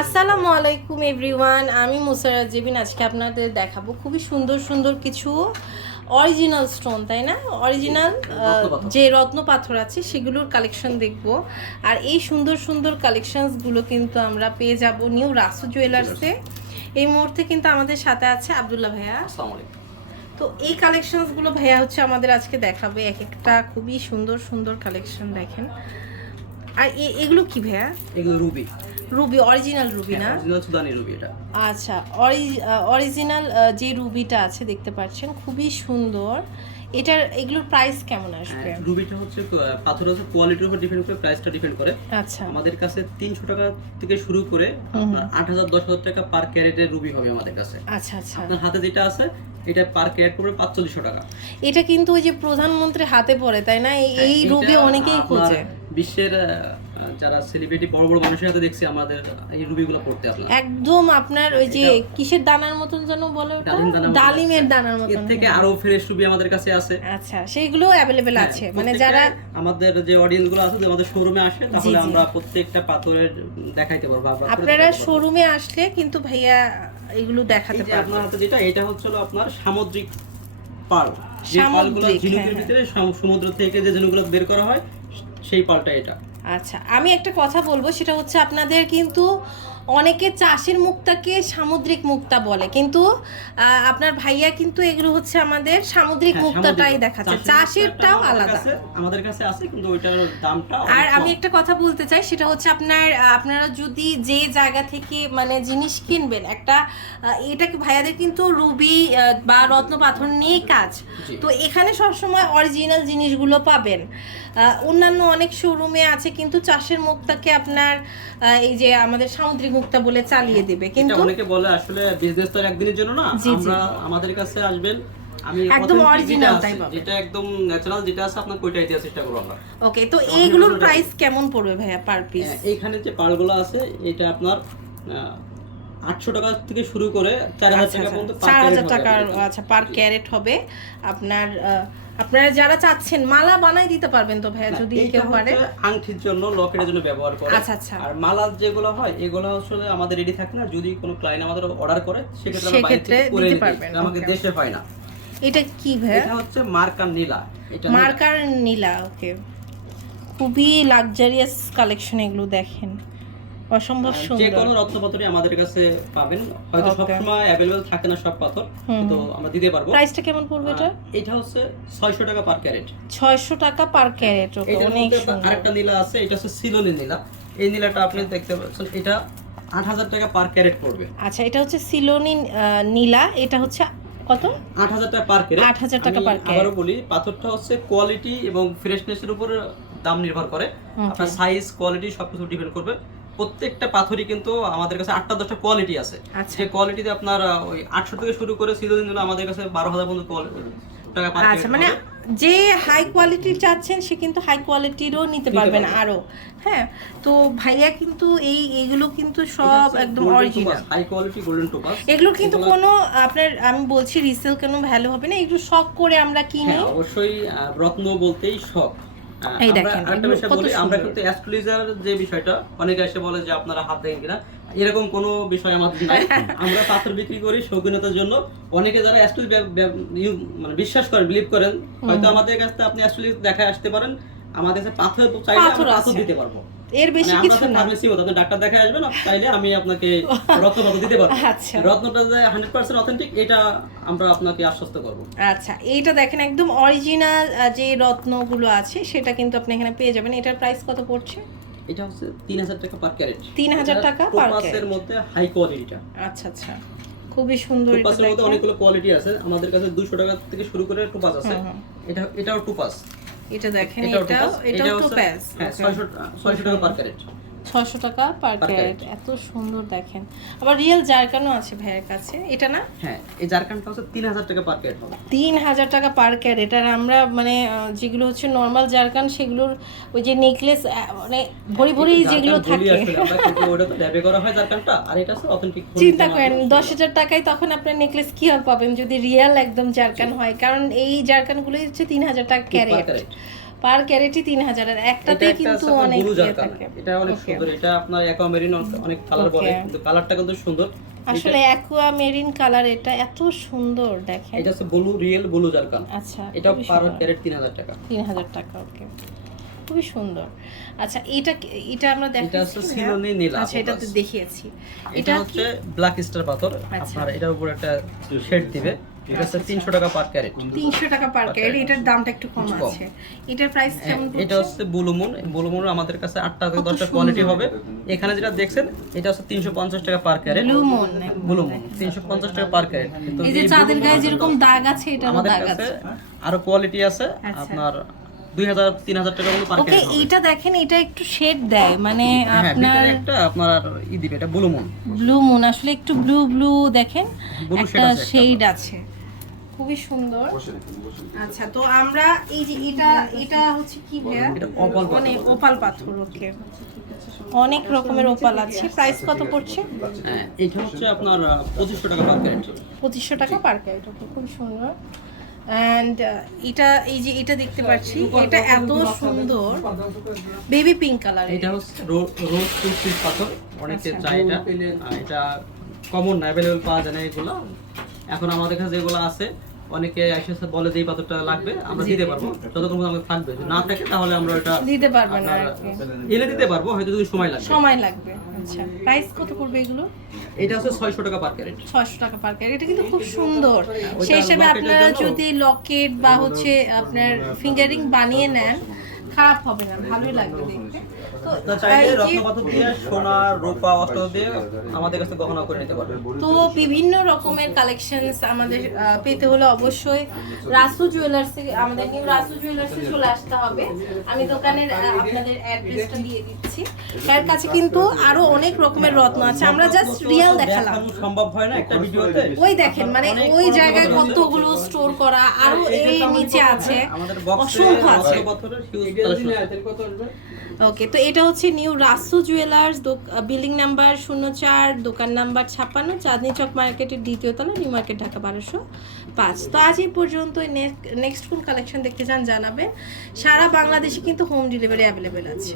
আসসালামু আলাইকুম এভরিওয়ান, আমি মুসারাত জেবিন। আজকে আপনাদের দেখাবো খুবই সুন্দর সুন্দর কিছু অরিজিনাল স্টোন, তাই না? অরিজিনাল যে রত্ন পাথর আছে সেগুলোর কালেকশন দেখব। আর এই সুন্দর সুন্দর কালেকশনসগুলো কিন্তু আমরা পেয়ে যাব নিউ রাসু জুয়েলার্সে। এই মুহূর্তে কিন্তু আমাদের সাথে আছে আব্দুল্লাহ ভাইয়া। আসসালামু আলাইকুম। তো এই কালেকশনসগুলো ভাইয়া হচ্ছে আমাদের আজকে দেখাবে, এক একটা খুবই সুন্দর সুন্দর কালেকশন দেখেন। আর এগুলো কি ভাইয়া? এগুলো রুবি। রুবি, অরিজিনাল রুবি না? অরিজিনাল সুদানি রুবি এটা। আচ্ছা, অরিজিনাল যে রুবিটা আছে দেখতে পাচ্ছেন, খুবই সুন্দর। এগুলোর প্রাইস কেমন আসবে? রুবিটা হচ্ছে পাথর আছে, কোয়ালিটির উপর ডিপেন্ড করে প্রাইসটা ডিপেন্ড করে। আচ্ছা, আমাদের কাছে 300 টাকা থেকে শুরু করে 8000 10000 টাকা পার ক্যারেটের রুবি হবে আমাদের কাছে। আচ্ছা আচ্ছা। আপনার হাতে যেটা আছে এটা পার ক্যারেট পড়বে 4500 টাকা। এটা কিন্তু ওই যে প্রধানমন্ত্রী হাতে পড়ে, তাই না? এই রুবি অনেকেই খোঁজে। বিশ্বের যারা সেলিব্রিটি বড় বড় মানুষের হাতে দেখছি আমাদের এই রুবিগুলো পড়তে। আপনার একদম আপনার ওই যে কিসের দানার মতন যেন বলে, ওটা ডালিমের দানার মতন। এর থেকে আরো ফ্রেশ রুবি আমাদের কাছে আছে। আচ্ছা, সেইগুলো अवेलेबल আছে। মানে যারা আমাদের যে অডিয়েন্স গুলো আছে আমাদের শোরুমে আসে, তাহলে আমরা প্রত্যেকটা পাথরের দেখাইতে পারবো। আপনারা শোরুমে আসলে কিন্তু ভাইয়া এগুলো দেখাতে পারবেন। আপনার হাতে যেটা, এটা হচ্ছে আপনার সামুদ্রিক পার্ল। যে পার্লগুলো ঝিনুকের ভিতরে সমুদ্র থেকে যে ঝিনুকগুলো বের করা হয় সেই পার্লটা এটা। আচ্ছা, আমি একটা কথা বলবো, সেটা হচ্ছে আপনাদের কিন্তু অনেকে চাষের মুক্তাকে সামুদ্রিক মুক্তা বলে, কিন্তু আপনার ভাইয়া কিন্তু এগুলো হচ্ছে আমাদের সামুদ্রিক মুক্তাটাই দেখাচ্ছে, চাষেরটাও আলাদা আমাদের কাছে আছে, কিন্তু ওইটার দামটা। আর আমি একটা কথা বলতে চাই, সেটা হচ্ছে আপনারা যদি যে জায়গা থেকে মানে জিনিস কিনবেন, একটা এটাকে ভাইয়াদের কিন্তু রুবি বা রত্ন পাথর নিয়ে কাজ, তো এখানে সবসময় অরিজিনাল জিনিসগুলো পাবেন। অন্যান্য অনেক শোরুমে আছে কিন্তু চাষের মুক্তাকে আপনার এই যে আমাদের সামুদ্রিক মুক্তা বলে চালিয়ে দিবে, কিন্তু অনেকে বলে আসলে বিজনেস তো একদিনের জন্য না। আমরা আমাদের কাছে আসবেন, আমি একদম অরিজিনাল টাইপ পাবেন, যেটা একদম ন্যাচারাল যেটা আছে আপনার কোইটা দিতে চেষ্টা করব আমরা। ওকে, তো এইগুলোর প্রাইস কেমন পড়বে ভাইয়া পার পিস? এইখানে যে পার্লগুলো আছে এটা আপনার 800 টাকা থেকে শুরু করে 4000 টাকা পর্যন্ত। 4000 টাকা আচ্ছা পার ক্যারেট হবে। আপনারা যারা চাচ্ছেন মালা বানাই দিতে পারবেন তো ভাইয়া, যদি কেউ পারে। আংটির জন্য, লকেটের জন্য ব্যবহার করে। আচ্ছা আচ্ছা। আর মালা যেগুলো হয় এগুলো আসলে আমাদের রেডি থাকে না, যদি কোনো ক্লায়েন্ট আমাদের অর্ডার করে সেক্ষেত্রে আমরা বাইরে থেকে করে নিতে পারবেন, আমাকে দেশে পায় না। এটা কি ভাইয়া? এটা হচ্ছে মার্কার নীলা। এটা মার্কার নীলা, ওকে। খুবই লাক্সারিয়াস কালেকশন এগুলো, দেখেন অসম্ভব সুন্দর। যে কোনো রত্নপাথরই আমাদের কাছে পাবেন, হয়তো সব সময় अवेलेबल থাকে না সব পাথর, কিন্তু আমরা দিতে পারবো। প্রাইসটা কেমন পড়বে এটা? এটা হচ্ছে 600 টাকা পার ক্যারেট। 600 টাকা পার ক্যারেট, ওকে, অনেক সুন্দর। আরেকটা নীলা আছে, এটা হচ্ছে সিলোনি নীলা। এই নীলাটা আপনি দেখতে পাচ্ছেন, এটা 8000 টাকা পার ক্যারেট পড়বে। আচ্ছা, এটা হচ্ছে সিলোনি নীলা, এটা হচ্ছে কত? 8000 টাকা পার ক্যারেট। 8000 টাকা পার ক্যারেট। আবারো বলি, পাথরটা হচ্ছে কোয়ালিটি এবং ফ্রেশনেসের উপর দাম নির্ভর করে। আপনার সাইজ, কোয়ালিটি সবকিছু ডিপেন্ড করবে। প্রত্যেকটা পাথরই কিন্তু আমাদের কাছে 8টা 10টা কোয়ালিটি আছে। যে কোয়ালিটিতে আপনার ওই 800 থেকে শুরু করে সিজন দিন আমাদের কাছে 12000 পর্যন্ত টাকা পার ক্যারেট। আচ্ছা, মানে যে হাই কোয়ালিটির চাচ্ছেন সে কিন্তু হাই কোয়ালিটিরও নিতে পারবেন আরো। হ্যাঁ, তো ভাইয়া কিন্তু এইগুলো কিন্তু সব একদম original high quality golden topaz. এগুলো কিন্তু কোনো আপনার, আমি বলছি রিসেল কেন ভ্যালু হবে না, এগুলো শখ করে আমরা কিনি। হ্যাঁ, অবশ্যই রত্ন বলতেই শখ। এই দেখেন আরেকটা বিষয় বলি, আমরা কিন্তু অ্যাস্ট্রোলজার যে বিষয়টা, অনেকে এসে বলে যে আপনারা হাত দেখেন কিনা, এরকম কোনো বিষয় আমাদের নাই। আমরা পাথর বিক্রি করি শৌখিনতার জন্য। অনেকে যারা অ্যাস্ট্রোলজি মানে বিশ্বাস করেন, বিলিভ করেন, হয়তো আমাদের কাছে আপনি অ্যাস্ট্রোলজি দেখায় আসতে পারেন, আমাদের কাছে পাথর চাইলে আমরা পাথর দিতে পারবো। এর বেশি কিছু না। ফার্মেসি মতো আপনি ডাক্তার দেখায় আসবেন, চাইলে আমি আপনাকে রত্ন পাথর দিতে পারবো। আচ্ছা, রত্নটা যে 100% অথেন্টিক এটা আমরা আপনাকে আশ্বস্ত করব। আচ্ছা, এইটা দেখেন একদম অরিজিনাল যে রত্নগুলো আছে সেটা কিন্তু আপনি এখানে পেয়ে যাবেন। এটার প্রাইস কত পড়ছে? এটা হচ্ছে 3000 টাকা পার ক্যারেট। 3000 টাকা পার ক্যারেট। টোপাসের মধ্যে হাই কোয়ালিটিটা। আচ্ছা আচ্ছা, খুবই সুন্দর। এটা টোপাসের মধ্যে অনেকগুলো কোয়ালিটি আছে, আমাদের কাছে 200 টাকা থেকে শুরু করে টোপাস আছে। এটাও টোপাস। এটা দেখেন, এটাও টোপাস। হ্যাঁ, 600 টাকা পার ক্যারেট। 600 টাকা পার ক্যারেট, এত সুন্দর দেখেন। আবার রিয়েল জারকানও আছে ভাইয়ের কাছে, এটা না? হ্যাঁ, এই জারকানটা হচ্ছে 3000 টাকা পার ক্যারেট হবে। 3000 টাকা পার ক্যারেট। আর আমরা মানে যেগুলো হচ্ছে নরমাল জারকান, সেগুলোর ওই যে নেকলেস মানে ভরি ভরি যেগুলো থাকে, ওটা তো ল্যাবে করা হয় জারকানটা, আর এটা হচ্ছে অথেন্টিক। চিন্তা করেন 10000 টাকায় তখন আপনার নেকলেস কি আর পাবেন যদি রিয়েল একদম জারকান হয়, কারণ এই জারকানগুলোই হচ্ছে 3000 টাকা ক্যারেট। পার ক্যারেটই 3000 আর একটাতেই কিন্তু অনেক ব্লু ইয়ে জারকান, থাকে। এটা অনেক সুন্দর, এটা আপনার অ্যাকোয়ামেরিন অনেক কালার বলে, কিন্তু কালারটা কিন্তু সুন্দর। আসলে অ্যাকুয়া মেরিন কালার, এটা এত সুন্দর দেখেন। এটা হচ্ছে ব্লু, রিয়েল ব্লু জারকান। আচ্ছা, এটা পার ক্যারেট 3000 টাকা। 3000 টাকা, ওকে, খুবই সুন্দর। আচ্ছা, এটা আমরা এটা হচ্ছে দেখাচ্ছি। সিলোনি নীলা। আচ্ছা, এটা তো দেখিয়েছি। এটা হচ্ছে ব্ল্যাক স্টার পাথর, আপনার এটার উপর একটা শেড দিবে। এটা হচ্ছে 300 টাকা পার ক্যারেট। 300 টাকা পার ক্যারেট, এটার দামটা একটু কম আছে। এটার প্রাইস কেমন পড়ছে? এটা হচ্ছে ব্লু মুন। ব্লু মুন আমাদের কাছে 8টা থেকে 10টা কোয়ালিটি হবে। এখানে যেটা দেখছেন এটা হচ্ছে 350 টাকা per carat. Blue moon, blue moon 350 টাকা পার ক্যারেট। কিন্তু এই যে চাঁদের গায়ে যেরকম দাগ আছে, এটারও আমাদের দাগ কাছে আছে। আরো কোয়ালিটি আছে, আপনার 2000-3000 টাকা মতো পার ওকে, ক্যারেট হবে। এটা দেখেন, এটা একটু শেড দেয়, মানে আপনার ভিতরে একটা আপনার দিবে, এটা ব্লু মুন। ব্লু মুন আসলে একটু ব্লু ব্লু দেখেন, Blue একটা shade আছে শেড আছে, খুবই সুন্দর। আচ্ছা, তো আমরা এই যে এটা হচ্ছে কি ভাইয়া? এটা অপাল পাথর। মানে ওপাল পাথর, ওকে, অনেক রকমের ওপাল আছে। প্রাইস কত পড়ছে? এটা হচ্ছে আপনার 2500 টাকা পার ক্যারেট। 2500 টাকা পার ক্যারেট, ওকে, খুব সুন্দর। অ্যান্ড এই যে এটা দেখতে পাচ্ছি, এটা এত সুন্দর বেবি পিঙ্ক কালার। এটা হচ্ছে রোজ টুথপিস পাথর, অনেকে চায় এটা। এটা কমন না, অ্যাভেলেবল পাওয়া যায় না এগুলো। এখন আমাদের কাছে যেগুলো আছে, অনেকে এসে বলে যে এই পাথরটা লাগবে, আমরা দিতে পারবো যতক্ষণ পর্যন্ত আমাদের থাকবে। যদি না থাকে তাহলে আমরা এটা দিতে পারবেন না, এনে দিতে পারবো, হয়তো যদি সময় লাগবে। আচ্ছা, প্রাইস কত পড়বে এগুলো? এটা হচ্ছে 600 টাকা পার ক্যারেট। 600 টাকা পার ক্যারেট, এটা কিন্তু খুব সুন্দর। সেই হিসেবে আপনারা যদি লকেট বা হচ্ছে আপনার ফিঙ্গারিং বানিয়ে নেন, খারাপ হবে না, ভালোই লাগবে দেখতে। তো চাইলে রত্নপাথর দিয়ে, সোনা, রূপা, অস্ত্র দিয়ে আমাদের কাছে গহনা করে নিতে পারবেন। তো বিভিন্ন রকমের কালেকশনস আমাদের পেতে হলে অবশ্যই রাসু জুয়েলার্সে, আমাদের নিউ রাসু জুয়েলার্সে চলে আসতে হবে। আমি দোকানের আপনাদের অ্যাড্রেসটা দিয়ে দিচ্ছি। এর কাছে কিন্তু আরো অনেক রকমের রত্ন আছে, আমরা জাস্ট রিয়েল দেখালাম, সম্ভব হয় না একটা ভিডিওতে। ওই দেখেন, মানে ওই জায়গায় কতগুলো স্টোর করা, আরো এই নিচে আছে, অসংখ্য আছে। ওকে, তো এটা হচ্ছে new Rasu jewellers, building number 04, দোকান নাম্বার 56, চাঁদনি চক মার্কেটের দ্বিতীয় তলা, নিউ মার্কেট, ঢাকা 1205। তো আজ এই পর্যন্ত। নেক্সট কোন কালেকশন দেখতে চান জানাবেন। সারা বাংলাদেশে কিন্তু হোম ডেলিভারি অ্যাভেলেবেল আছে।